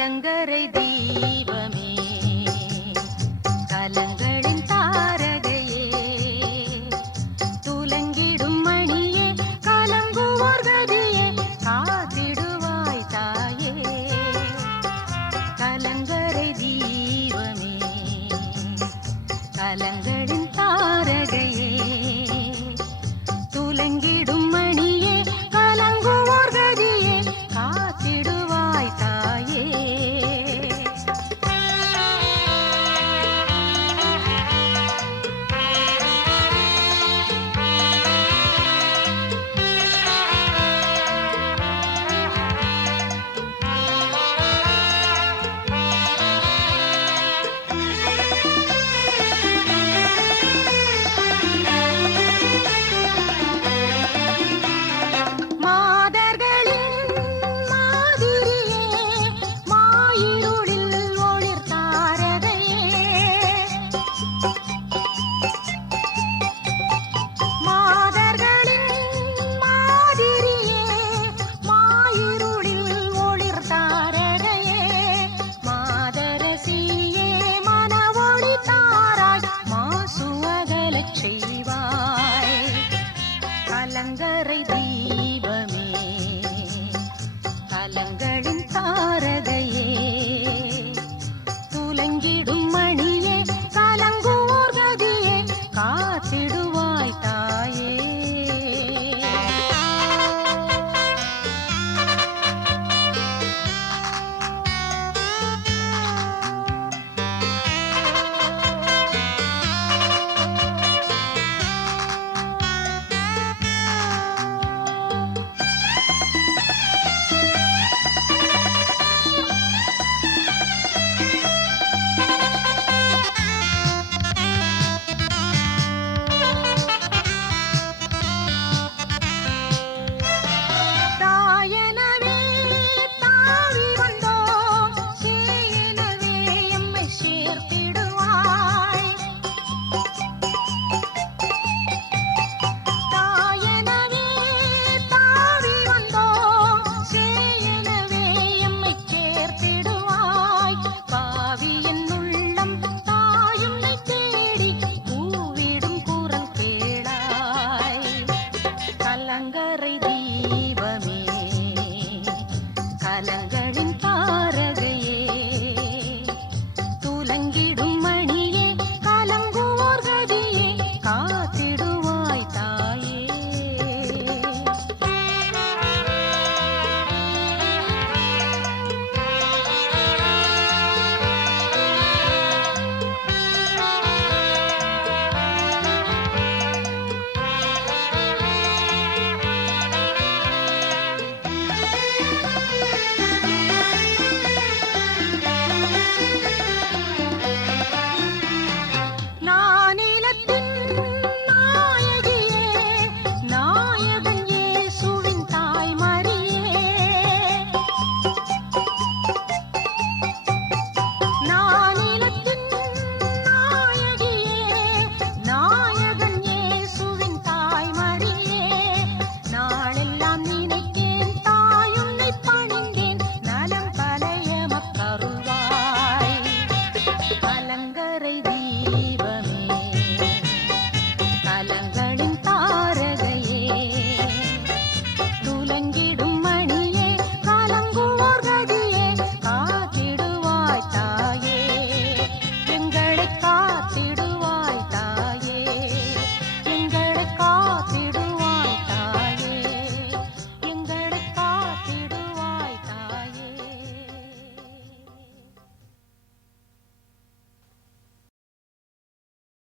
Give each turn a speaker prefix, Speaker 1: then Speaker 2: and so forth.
Speaker 1: கலங்கரை தீபமே. கலங்களின் தாரகையே. துலங்கிடும் மணியே கலங்குவோர் கதியே காத்திடுவாய் தாயே. கலங்கரை தீபமே. கலங்களின் தாரகையே.